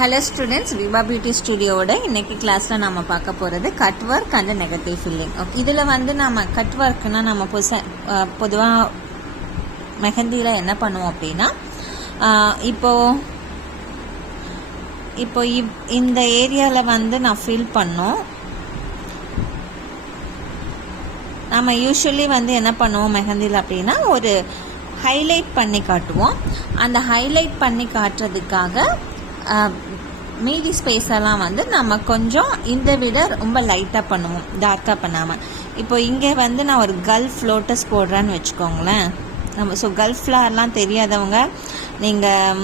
Hello students, Viva Beauty Studio ஓட இன்னைக்கு கிளாஸ்ல நாம பார்க்க போறது cut work and negative filling. Okay, இதுல வந்து நாம கட் வர்க்னா நம்ம பொதுவா மெஹந்தில என்ன பண்ணுவோம் அப்படின்னா இப்போ இந்த ஏரியால வந்து நான் ஃபில் பண்ணோம். நம்ம யூசுவலி வந்து என்ன பண்ணுவோம் மெஹந்தில அப்படின்னா ஒரு ஹைலைட் பண்ணி காட்டுவோம். அந்த ஹைலைட் பண்ணி காட்டுறதுக்காக மீதி ஸ்பேஸ் எல்லாம் வந்து நம்ம கொஞ்சம் இந்த விட ரொம்ப லைட்டாக பண்ணுவோம், டார்க்காக பண்ணாமல். இப்போ இங்கே வந்து நான் ஒரு கல்ஃப் லோட்டஸ் போடுறேன்னு வச்சுக்கோங்களேன். ஸோ கல்ஃப் ஃப்ளவர்லாம் தெரியாதவங்க நீங்கள்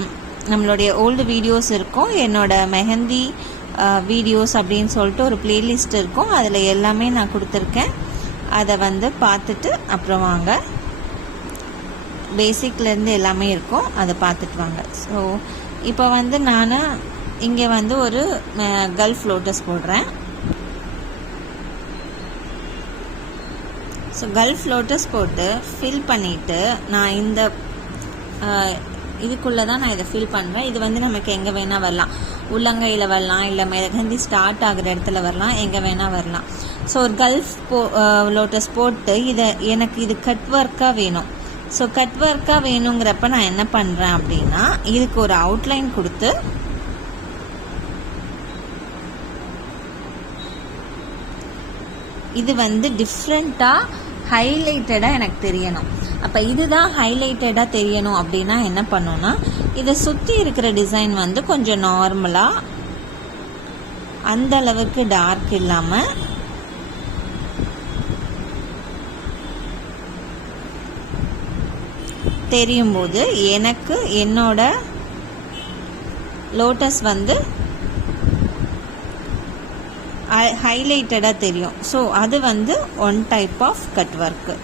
நம்மளுடைய ஓல்டு வீடியோஸ் இருக்கும், என்னோட மெஹந்தி வீடியோஸ் அப்படின்னு சொல்லிட்டு ஒரு பிளேலிஸ்ட் இருக்கும், அதில் எல்லாமே நான் கொடுத்துருக்கேன். அதை வந்து பார்த்துட்டு அப்புறம் வாங்க, பேசிக்லேருந்து எல்லாமே இருக்கும், அதை பார்த்துட்டு வாங்க. ஸோ இப்போ வந்து நான் இங்கே வந்து ஒரு கல்ஃப் லோட்டஸ் போடுறேன். ஸோ கல்ஃப் லோட்டஸ் போட்டு ஃபில் பண்ணிவிட்டு நான் இந்த இதுக்குள்ளே தான் நான் இதை ஃபில் பண்ணுறேன். இது வந்து நமக்கு எங்கே வேணால் வரலாம், உள்ளங்கையில் வரலாம், இல்லை மெஹந்தி ஸ்டார்ட் ஆகிற இடத்துல வரலாம், எங்கே வேணால் வரலாம். ஸோ ஒரு கல்ஃப் லோட்டஸ் போட்டு எனக்கு இது கட் ஒர்க்காக வேணும். ஸோ கட் ஒர்க்காக வேணுங்கிறப்ப நான் என்ன பண்ணுறேன் அப்படின்னா இதுக்கு ஒரு அவுட்லைன் கொடுத்து இது வந்து டிஃப்ரெண்ட்டாக ஹைலைட்டடாக எனக்கு தெரியணும். அப்போ இதுதான் ஹைலைட்டடாக தெரியணும் அப்படின்னா என்ன பண்ணணும்னா இதை சுற்றி இருக்கிற டிசைன் வந்து கொஞ்சம் நார்மலாக, அந்த அளவுக்கு டார்க் இல்லாமல் தெரியும் போது எனக்கு என்னோட லோட்டஸ் வந்து ஹைலைட்டடாக தெரியும். ஸோ அது வந்து one type of cut work.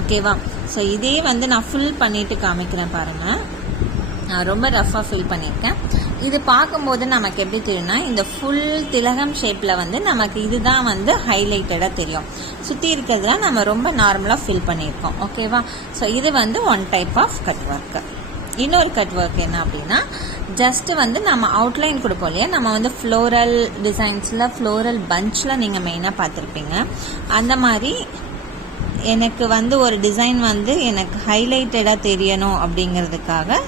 ஓகேவா? ஸோ இதே வந்து நான் ஃபில் பண்ணிட்டு காமிக்கிறேன் பாருங்கள். நான் ரொம்ப ரஃபாக ஃபில் பண்ணியிருக்கேன். இது பார்க்கும்போது நமக்கு எப்படி தெரியும்னா இந்த ஃபுல் திலகம் ஷேப்பில் வந்து நமக்கு இதுதான் வந்து ஹைலைட்டடாக தெரியும். சுற்றி இருக்கிறதுலாம் நம்ம ரொம்ப நார்மலாக ஃபில் பண்ணியிருக்கோம். ஓகேவா? ஸோ இது வந்து one type of cut work. இன்னொரு கட் ஒர்க் என்ன அப்படின்னா ஜஸ்ட் வந்து நம்ம அவுட்லைன் கொடுப்போம் இல்லையா, நம்ம வந்து ஃப்ளோரல் டிசைன்ஸில் ஃப்ளோரல் பஞ்சில் நீங்கள் மெயினாக பார்த்துருப்பீங்க. அந்த மாதிரி எனக்கு வந்து ஒரு டிசைன் வந்து எனக்கு ஹைலைட்டடாக தெரியணும் அப்படிங்கிறதுக்காக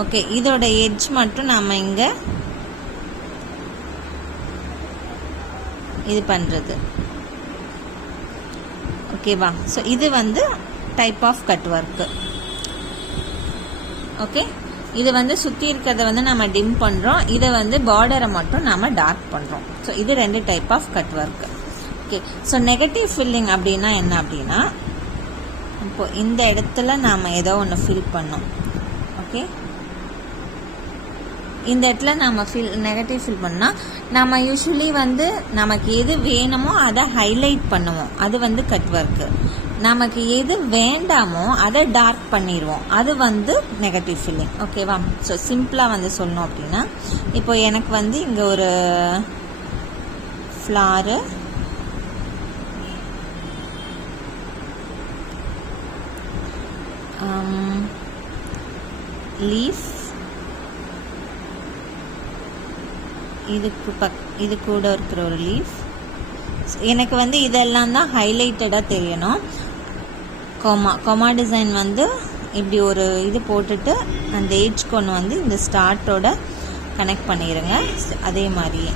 ஓகே, இதோட எட்ஜ் மட்டும் நம்ம இங்கே இது பண்ணுறது. ஓகேவா? ஸோ இது வந்து type of cut work. Okay, இது வந்து சுற்றி இருக்கிறத வந்து நம்ம டிம் பண்ணுறோம், இதை வந்து பார்டரை மட்டும் நம்ம டார்க் பண்ணுறோம். ஸோ இது ரெண்டு type of cut work. Okay, so negative filling அப்படின்னா என்ன அப்படின்னா இப்போ இந்த இடத்துல நாம் ஏதோ ஒன்று ஃபில் பண்ணோம். ஓகே, இந்த இடத்துல நம்ம நெகட்டிவ் ஃபில் பண்ணால் நம்ம யூஸ்வலி வந்து நமக்கு எது வேணுமோ அதை ஹைலைட் பண்ணுவோம், அது வந்து கட் ஒர்க்கு. நமக்கு எது வேண்டாமோ அதை டார்க் பண்ணிடுவோம், அது வந்து நெகட்டிவ் ஃபில்லிங். ஓகேவா? ஸோ சிம்பிளாக வந்து சொல்லணும் அப்படின்னா இப்போ எனக்கு வந்து இங்கே ஒரு ஃப்ளாரு, லீஃப், இது கூட இருக்கிற ஒரு லீஃப், எனக்கு வந்து இதெல்லாம் தான் ஹைலைட்டடாக தெரியணும். கொமா டிசைன் வந்து இப்படி ஒரு இது போட்டுட்டு அந்த எட்ஜ் கொண்டு வந்து இந்த ஸ்டார்ட்டோட கனெக்ட் பண்ணிடுங்க. அதே மாதிரியே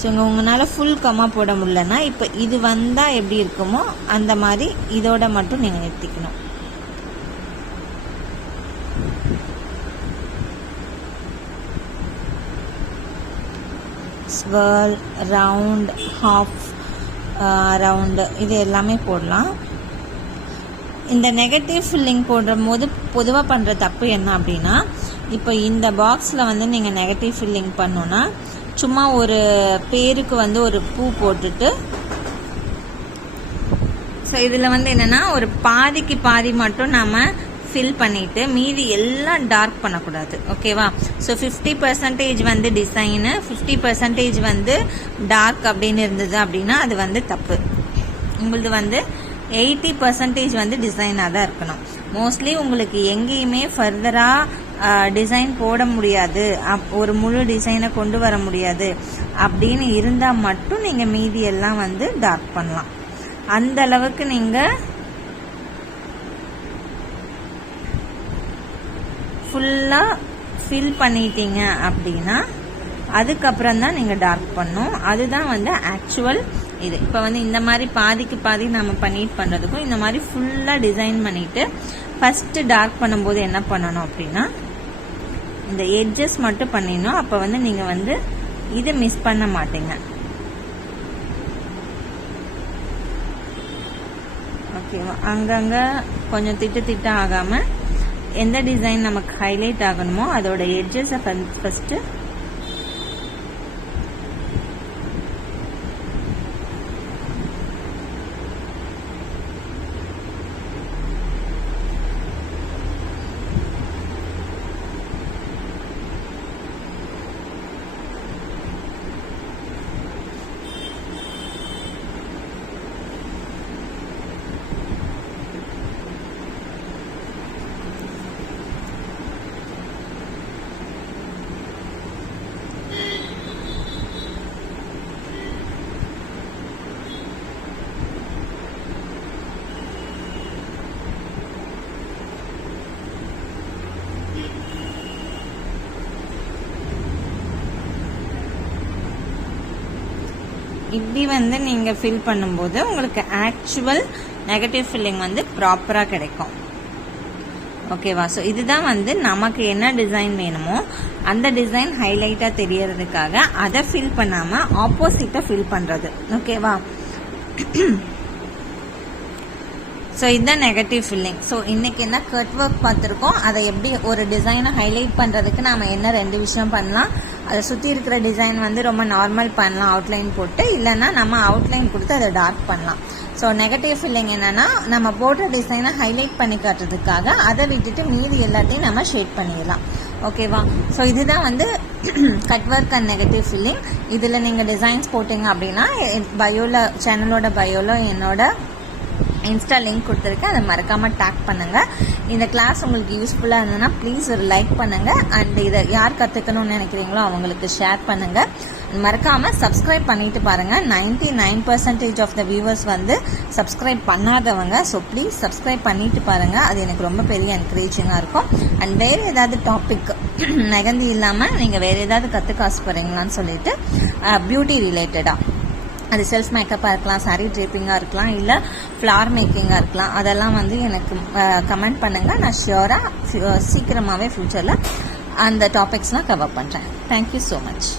ஸோ உங்களால் ஃபுல் கொமா போட முடியலன்னா இப்போ இது வந்தால் எப்படி இருக்குமோ அந்த மாதிரி இதோட மட்டும் நீங்கள் நிறுத்திக்கணும். ஸ்வர்ல், ரவுண்ட், ஹாஃப் ரவுண்டு, இது எல்லாமே போடலாம். இந்த நெகட்டிவ் ஃபில்லிங் போடும் போது பொதுவாக பண்ணுற தப்பு என்ன அப்படின்னா இப்போ இந்த பாக்ஸில் வந்து நீங்கள் நெகட்டிவ் ஃபில்லிங் பண்ணோன்னா சும்மா ஒரு பேருக்கு வந்து ஒரு பூ போட்டுட்டு ஸோ இதில் வந்து என்னென்னா ஒரு பாதிக்கு பாதி மட்டும் நம்ம ஃபில் பண்ணிவிட்டு மீதி எல்லாம் டார்க் பண்ணக்கூடாது. ஓகேவா? ஸோ 50% வந்து டிசைனு, 50% வந்து டார்க் அப்படின்னு இருந்தது அப்படின்னா அது வந்து தப்பு. உங்களது வந்து 80% வந்து டிசைனாக தான் இருக்கணும். மோஸ்ட்லி உங்களுக்கு எங்கேயுமே ஃபர்தராக டிசைன் போட முடியாது, ஒரு முழு டிசைனை கொண்டு வர முடியாது அப்படின்னு இருந்தால் மட்டும் நீங்கள் மீதி எல்லாம் வந்து டார்க் பண்ணலாம். அந்த அளவுக்கு நீங்கள் ஃபுல்லாக ஃபில் பண்ணிட்டீங்க அப்படின்னா அதுக்கப்புறம் தான் நீங்கள் டார்க் பண்ணணும். அதுதான் வந்து ஆக்சுவல் இது. இப்போ வந்து இந்த மாதிரி பாதிக்கு பாதி நம்ம பண்ணிட்டு பண்ணுறதுக்கும் இந்த மாதிரி ஃபுல்லாக டிசைன் பண்ணிவிட்டு ஃபஸ்ட்டு டார்க் பண்ணும்போது என்ன பண்ணணும் அப்படின்னா இந்த எட்ஜஸ் மட்டும் பண்ணிடணும். அப்போ வந்து நீங்கள் வந்து இதை மிஸ் பண்ண மாட்டீங்க. ஓகேவா? அங்கங்கே கொஞ்சம் திட்டு ஆகாமல் எந்த டிசைன் நமக்கு ஹைலைட் ஆகணுமோ அதோட எட்ஜஸை ஃபஸ்ட்டு இப்படி வந்து நீங்கள் ஃபில் பண்ணும்போது உங்களுக்கு ஆக்சுவல் நெகட்டிவ் ஃபில்லிங் வந்து ப்ராப்பராக கிடைக்கும். ஓகேவா? ஸோ இதுதான் வந்து நமக்கு என்ன டிசைன் வேணுமோ அந்த டிசைன் ஹைலைட்டாக தெரியறதுக்காக அதை ஃபில் பண்ணாமல் ஆப்போசிட்டை ஃபில் பண்ணுறது. ஓகேவா? ஸோ இதுதான் நெகட்டிவ் ஃபில்லிங். ஸோ இன்னைக்கு என்ன கட் ஒர்க் பார்த்துருக்கோம், அதை எப்படி ஒரு டிசைனை ஹைலைட் பண்ணுறதுக்கு நாம் என்ன 2 விஷயம் பண்ணலாம். அதை சுற்றி இருக்கிற டிசைன் வந்து ரொம்ப நார்மல் பண்ணலாம் அவுட்லைன் போட்டு, இல்லைன்னா நம்ம அவுட்லைன் கொடுத்து அதை டார்க் பண்ணலாம். ஸோ நெகட்டிவ் ஃபில்லிங் என்னன்னா நம்ம போடுற டிசைனை ஹைலைட் பண்ணி காட்டுறதுக்காக அதை விட்டுட்டு மீதி எல்லாத்தையும் நம்ம ஷேட் பண்ணிடலாம். ஓகேவா? ஸோ இதுதான் வந்து cut work and negative filling. இதில் நீங்கள் டிசைன்ஸ் போட்டிங்க அப்படின்னா பயோவில், சேனலோட பயோவில் என்னோட இன்ஸ்டா லிங்க் கொடுத்துருக்கேன், அதை மறக்காமல் டேக் பண்ணுங்கள். இந்த கிளாஸ் உங்களுக்கு யூஸ்ஃபுல்லாக இருந்ததுன்னா ப்ளீஸ் ஒரு லைக் பண்ணுங்கள். அண்ட் இதை யார் கற்றுக்கணும்னு நினைக்கிறீங்களோ அவங்களுக்கு ஷேர் பண்ணுங்கள். மறக்காமல் சப்ஸ்கிரைப் பண்ணிட்டு பாருங்கள். 99% ஆஃப் த வியூவர்ஸ் வந்து சப்ஸ்கிரைப் பண்ணாதவங்க. ஸோ ப்ளீஸ் சப்ஸ்கிரைப் பண்ணிட்டு பாருங்கள். அது எனக்கு ரொம்ப பெரிய என்கரேஜிங்காக இருக்கும். அண்ட் வேறு ஏதாவது டாபிக் மெகந்தி இல்லாமல் நீங்கள் வேறு ஏதாவது கற்றுக்க ஆசைப்படுறீங்களான்னு சொல்லிட்டு பியூட்டி ரிலேட்டடாக, அது செல்ஃப் மேக்கப்பாக இருக்கலாம், சாரீ ட்ரேப்பிங்காக இருக்கலாம், இல்லை ஃப்ளார் மேக்கிங்காக இருக்கலாம், அதெல்லாம் வந்து எனக்கு கமெண்ட் பண்ணுங்கள். நான் ஷியோராக சீக்கிரமாகவே ஃப்யூச்சரில் அந்த டாபிக்ஸ்லாம் கவர் பண்ணுறேன். Thank you so much.